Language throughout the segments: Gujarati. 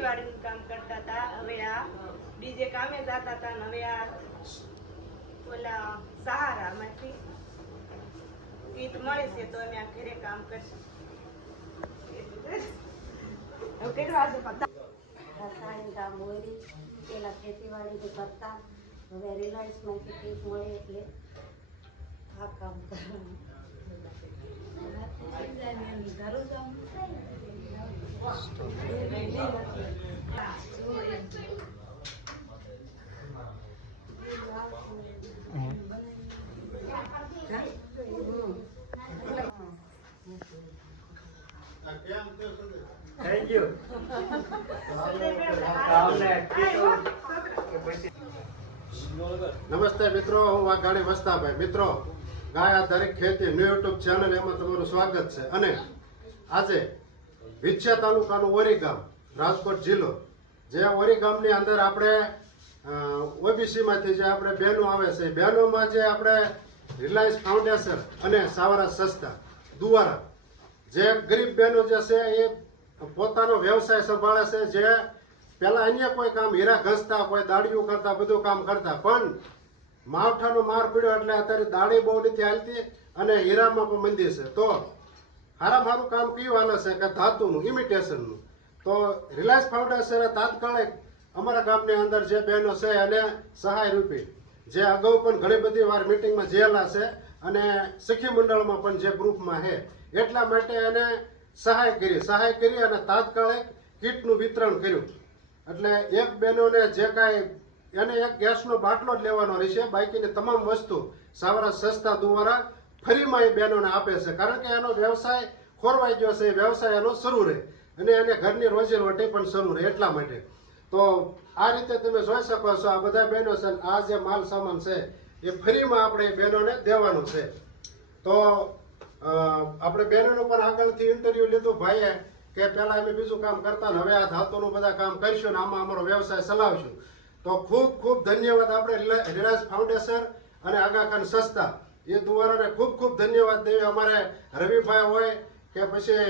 ખેતીવાડીનું કામ કરતા હતા. હવે આ બીજે કામે જતા હતા ને હવે આ ઓલા સહારામાંથી કીટ મળે છે તો અમે આ ઘરે કામ કરશું. કેટલા છે પત્તા રાસાયણ કામ હોય પેલા ખેતીવાડી કરતા. હવે રિલાયન્સમાંથી કીટ મળે એટલે આ કામ કરવાનું. થેન્ક યુ નમસ્તે મિત્રો, હું વાઘાણી વસ્તાભાઈ. મિત્રો, ગાય આધારિત ખેતી ન્યૂ યુટ્યુબ ચેનલ એમાં તમારું સ્વાગત છે. અને આજે વિછ્યા તાલુકાનું ઓરી ગામ રાજકોટ જિલ્લો. જે ઓરી ગામની અંદર આપણે ઓબીસીમાંથી જે આપણે બહેનો આવે છે બહેનોમાં જે આપણે રિલાયન્સ ફાઉન્ડેશન અને સાવરા સંસ્થા દ્વારા, જે ગરીબ બહેનો જે છે એ પોતાનો વ્યવસાય સંભાળે છે, જે પહેલાં અન્ય કોઈ કામ હીરા ઘસતા, કોઈ દાડીઓ કરતા, બધું કામ કરતા, પણ માવઠાનો માર પીડ્યો એટલે અત્યારે દાડી બહુ નથી હાલતી અને હીરામાં પણ મંદી છે. તો હારું કામ કયું છે કે ધાતુનું ઇમિટેશનનું તો રિલાયન્સ ફાઉન્ડેશને તાત્કાલિક અમારા ગામની અંદર જે બહેનો છે એને સહાય રૂપી, જે અગાઉ પણ ઘણી બધી વાર મિટિંગમાં જેલા છે અને સખી મંડળમાં પણ જે ગ્રુપમાં છે, એટલા માટે એને સહાય કરી સહાય કરી અને તાત્કાલિક કીટનું વિતરણ કર્યું. એટલે એક બહેનોને જે કાંઈ, એને એક ગેસનો બાટલો જ લેવાનો રહેશે, બાકીની તમામ વસ્તુ સાવરા સંસ્થા દ્વારા ફરીમાં એ બહેનોને આપે છે. કારણ કે એનો વ્યવસાય ખોરવાઈ ગયો છે, એ વ્યવસાય એનો શરૂ રહે. અને એને ઘરની રોજી રોટી પણ શરૂ રહે એટલા માટે. તો આ રીતે તમે જોઈ શકો છો, આ બધા બહેનો છે આ જે માલ સામાન છે, એ ફરીમાં આપણે એ બહેનોને દેવાનું છે. તો આપણે બહેનોનું પણ આગળથી ઇન્ટરવ્યુ લીધું ભાઈએ કે પહેલાં અમે બીજું કામ કરતા હવે આ ધાતુનું બધા કામ કરીશું ને આમાં અમારો વ્યવસાય ચલાવશું. તો ખૂબ ખૂબ ધન્યવાદ આપણે રિલા- રિલાયન્સ ફાઉન્ડેશન અને આગાખાન સંસ્થા. એ દ્વારાને ખૂબ ખૂબ ધન્યવાદ દેવી. અમારે રવિભાઈ હોય કે પછી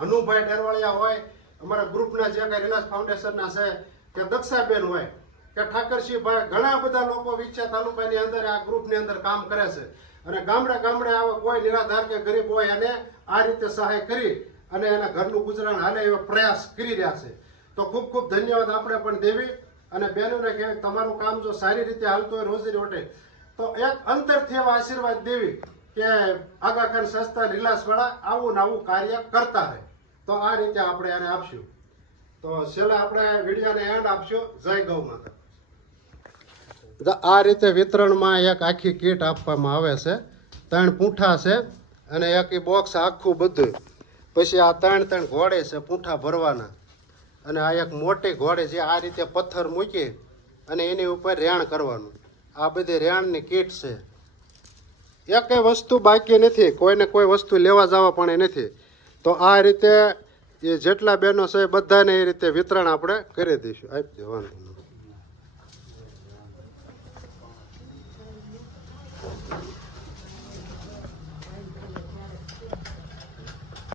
હનુભાઈ ડેરવાળિયા હોય, અમારા ગ્રુપના જે કાંઈ રિલાયન્સ ફાઉન્ડેશનના છે, કે દક્ષાબેન હોય, કે ઠાકરસિંહભાઈ, ઘણા બધા લોકો વિચાર તાલુકાની અંદર આ ગ્રુપની અંદર કામ કરે છે. અને ગામડે ગામડે આવા કોઈ નિરાધાર કે ગરીબ હોય એને આ રીતે સહાય કરી અને એના ઘરનું ગુજરાન હાલે એવો પ્રયાસ કરી રહ્યા છે. તો ખૂબ ખૂબ ધન્યવાદ આપણે પણ દેવી. અને બહેનોને કહેવાય તમારું કામ જો સારી રીતે હાલતું હોય, રોજી રોટે તો એક અંતરથી એવા આશીર્વાદ દેવી કે આગા ખાન સંસ્થા રિલાસવાળા આવું ને કાર્ય કરતા રહે. તો આ રીતે આપણે એને આપશું. તો છેલ્લે આપણે વિડીયોને એન્ડ આપશું. જય ગૌ માતા. આ રીતે વિતરણમાં એક આખી કીટ આપવામાં આવે છે. ત્રણ પૂંઠા છે અને એક બોક્સ આખું બધું. પછી આ ત્રણ ત્રણ ઘોડે છે પૂંઠા ભરવાના. અને આ એક મોટી ઘોડે જે આ રીતે પથ્થર મૂકી અને એની ઉપર રેણ કરવાનું. આ બધી રેણની કીટ છે. એક વસ્તુ બાકી નથી, કોઈને કોઈ વસ્તુ લેવા જવા પણ નથી. તો આ રીતે એ જેટલા બહેનો છે બધાને એ રીતે વિતરણ આપણે કરી દઈશું. આપી દેવાનું